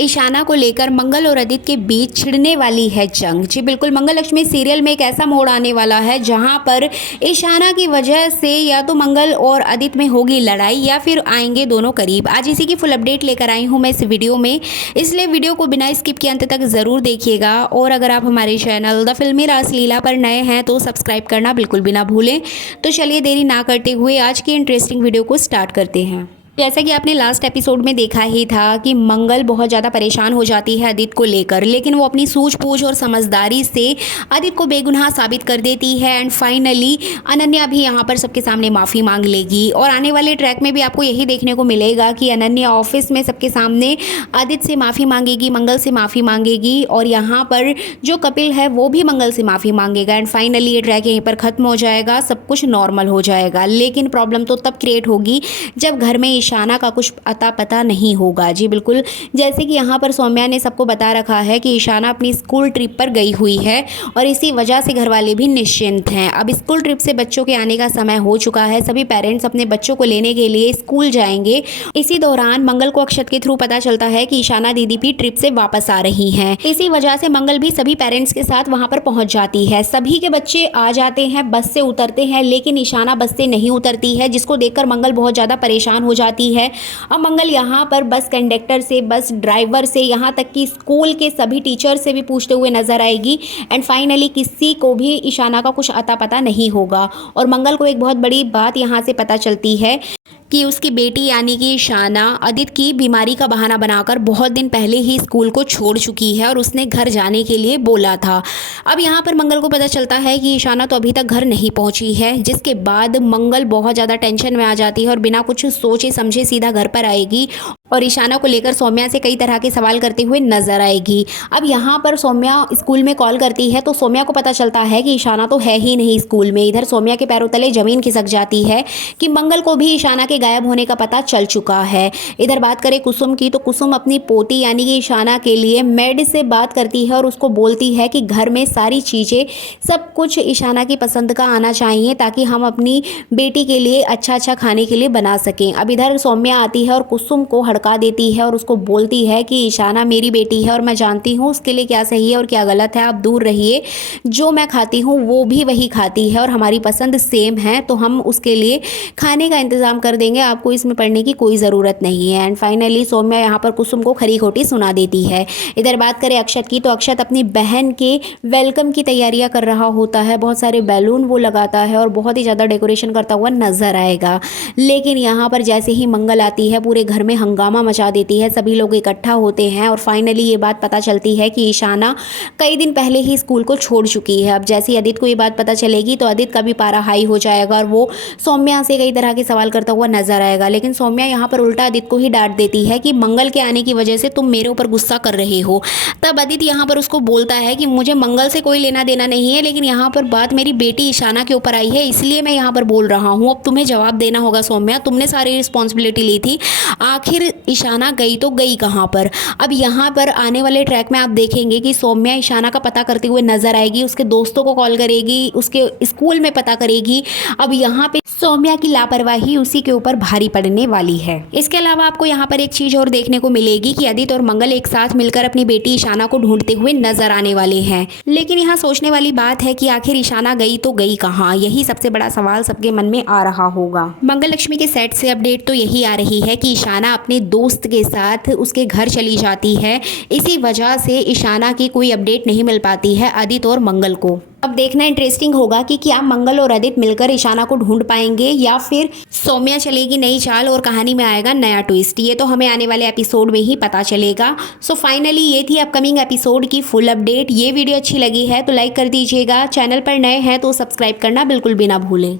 ईशाना को लेकर मंगल और आदित्य के बीच छिड़ने वाली है जंग। जी बिल्कुल, मंगल लक्ष्मी सीरियल में एक ऐसा मोड़ आने वाला है जहां पर ईशाना की वजह से या तो मंगल और आदित्य में होगी लड़ाई या फिर आएंगे दोनों करीब। आज इसी की फुल अपडेट लेकर आई हूं मैं इस वीडियो में, इसलिए वीडियो को बिना स्किप किए अंत तक ज़रूर देखिएगा। और अगर आप हमारे चैनल द फिल्मी रासलीला पर नए हैं तो सब्सक्राइब करना बिल्कुल भी ना भूलें। तो चलिए देरी ना करते हुए आज की इंटरेस्टिंग वीडियो को स्टार्ट करते हैं। जैसा कि आपने लास्ट एपिसोड में देखा ही था कि मंगल बहुत ज़्यादा परेशान हो जाती है आदित्य को लेकर, लेकिन वो अपनी सूझबूझ और समझदारी से आदित्य को बेगुनाह साबित कर देती है। एंड फाइनली अनन्या भी यहाँ पर सबके सामने माफ़ी मांग लेगी। और आने वाले ट्रैक में भी आपको यही देखने को मिलेगा कि अनन्या ऑफिस में सबके सामने आदित्य से माफ़ी मांगेगी, मंगल से माफ़ी मांगेगी, और यहाँ पर जो कपिल है वो भी मंगल से माफ़ी मांगेगा। एंड फाइनली ये ट्रैक यहीं पर ख़त्म हो जाएगा, सब कुछ नॉर्मल हो जाएगा। लेकिन प्रॉब्लम तो तब क्रिएट होगी जब घर में ईशाना का कुछ अता पता नहीं होगा। जी बिल्कुल, जैसे कि यहाँ पर सौम्या ने सबको बता रखा है कि ईशाना अपनी स्कूल ट्रिप पर गई हुई है और इसी वजह से घर वाले भी निश्चिंत हैं। अब स्कूल ट्रिप से बच्चों के आने का समय हो चुका है, सभी पेरेंट्स अपने बच्चों को लेने के लिए स्कूल जाएंगे। इसी दौरान मंगल को अक्षत के थ्रू पता चलता है कि ईशाना दीदी भी ट्रिप से वापस आ रही हैं। इसी वजह से मंगल भी सभी पेरेंट्स के साथ वहां पर पहुंच जाती है। सभी के बच्चे आ जाते हैं, बस से उतरते हैं, लेकिन ईशाना बस से नहीं उतरती है, जिसको देखकर मंगल बहुत ज़्यादा परेशान हो जाती है। अब मंगल यहाँ पर बस कंडक्टर से, बस ड्राइवर से, यहाँ तक कि स्कूल के सभी टीचर से भी पूछते हुए नजर आएगी। एंड फाइनली किसी को भी ईशाना का कुछ अता पता नहीं होगा। और मंगल को एक बहुत बड़ी बात यहाँ से पता चलती है कि उसकी बेटी यानी कि ईशाना आदित्य की बीमारी का बहाना बनाकर बहुत दिन पहले ही स्कूल को छोड़ चुकी है और उसने घर जाने के लिए बोला था। अब यहाँ पर मंगल को पता चलता है कि ईशाना तो अभी तक घर नहीं पहुँची है, जिसके बाद मंगल बहुत ज़्यादा टेंशन में आ जाती है और बिना कुछ सोचे समझे सीधा घर पर आएगी और ईशाना को लेकर सौम्या से कई तरह के सवाल करते हुए नजर आएगी। अब यहाँ पर सौम्या स्कूल में कॉल करती है तो सौम्या को पता चलता है कि ईशाना तो है ही नहीं स्कूल में। इधर सौम्या के पैरों तले जमीन खिसक जाती है कि मंगल को भी ईशाना के गायब होने का पता चल चुका है। इधर बात करें कुसुम की, तो कुसुम अपनी पोती यानी कि ईशाना के लिए मेड से बात करती है और उसको बोलती है कि घर में सारी चीज़ें सब कुछ ईशाना की पसंद का आना चाहिए ताकि हम अपनी बेटी के लिए अच्छा अच्छा खाने के लिए बना सकें। अब इधर सौम्या आती है और कुसुम को हड़का देती है और उसको बोलती है कि ईशाना मेरी बेटी है और मैं जानती हूँ उसके लिए क्या सही है और क्या गलत है, आप दूर रहिए। जो मैं खाती हूँ वो भी वही खाती है और हमारी पसंद सेम है, तो हम उसके लिए खाने का इंतज़ाम कर देंगे, आपको इसमें पढ़ने की कोई ज़रूरत नहीं है। एंड फाइनली सौम्या यहाँ पर कुसुम को खरी खोटी सुना देती है। इधर बात करें अक्षत की, तो अक्षत अपनी बहन के वेलकम की तैयारियां कर रहा होता है, बहुत सारे बैलून वो लगाता है और बहुत ही ज़्यादा डेकोरेशन करता हुआ नजर आएगा। लेकिन यहाँ पर जैसे ही मंगल आती है पूरे घर में हंगामा मचा देती है, सभी लोग इकट्ठा होते हैं और फाइनली ये बात पता चलती है कि ईशाना कई दिन पहले ही स्कूल को छोड़ चुकी है। अब जैसे ही आदित्य को ये बात पता चलेगी तो आदित्य का भी पारा हाई हो जाएगा और वो सौम्या से कई तरह के सवाल करता हुआ नजर आएगा। लेकिन सौम्या यहाँ पर उल्टा आदित्य को ही डांट देती है कि मंगल के आने की वजह से तुम मेरे ऊपर गुस्सा कर रहे हो। तब आदित्य यहाँ पर उसको बोलता है कि मुझे मंगल से कोई लेना देना नहीं है, लेकिन यहाँ पर बात मेरी बेटी ईशाना के ऊपर आई है, इसलिए मैं यहाँ पर बोल रहा हूँ। अब तुम्हें जवाब देना होगा सौम्या, तुमने सारी रिस्पॉन्सिबिलिटी ली थी, आखिर ईशाना गई तो गई कहाँ पर। अब यहाँ पर आने वाले ट्रैक में आप देखेंगे कि सौम्या ईशाना का पता करते हुए नजर आएगी, उसके दोस्तों को कॉल करेगी, उसके स्कूल में पता करेगी। अब यहाँ पे सौम्या की लापरवाही उसी के ऊपर भारी पड़ने वाली है। इसके अलावा आपको यहाँ पर एक चीज और देखने को मिलेगी कि आदित्य और मंगल एक साथ मिलकर अपनी बेटी ईशाना को ढूंढते हुए नजर आने वाले हैं। लेकिन यहाँ सोचने वाली बात है कि आखिर ईशाना गई तो गई कहाँ, यही सबसे बड़ा सवाल सबके मन में आ रहा होगा। मंगल लक्ष्मी के सेट से अपडेट तो यही आ रही है कि ईशाना अपने दोस्त के साथ उसके घर चली जाती है, इसी वजह से ईशाना की कोई अपडेट नहीं मिल पाती है आदित्य और मंगल को। अब देखना इंटरेस्टिंग होगा कि क्या मंगल और आदित्य मिलकर ईशाना को ढूंढ पाएंगे या फिर सौम्या चलेगी नई चाल और कहानी में आएगा नया ट्विस्ट। ये तो हमें आने वाले एपिसोड में ही पता चलेगा। सो फाइनली ये थी अपकमिंग एपिसोड की फुल अपडेट। ये वीडियो अच्छी लगी है तो लाइक कर दीजिएगा, चैनल पर नए हैं तो सब्सक्राइब करना बिल्कुल भी ना भूलें।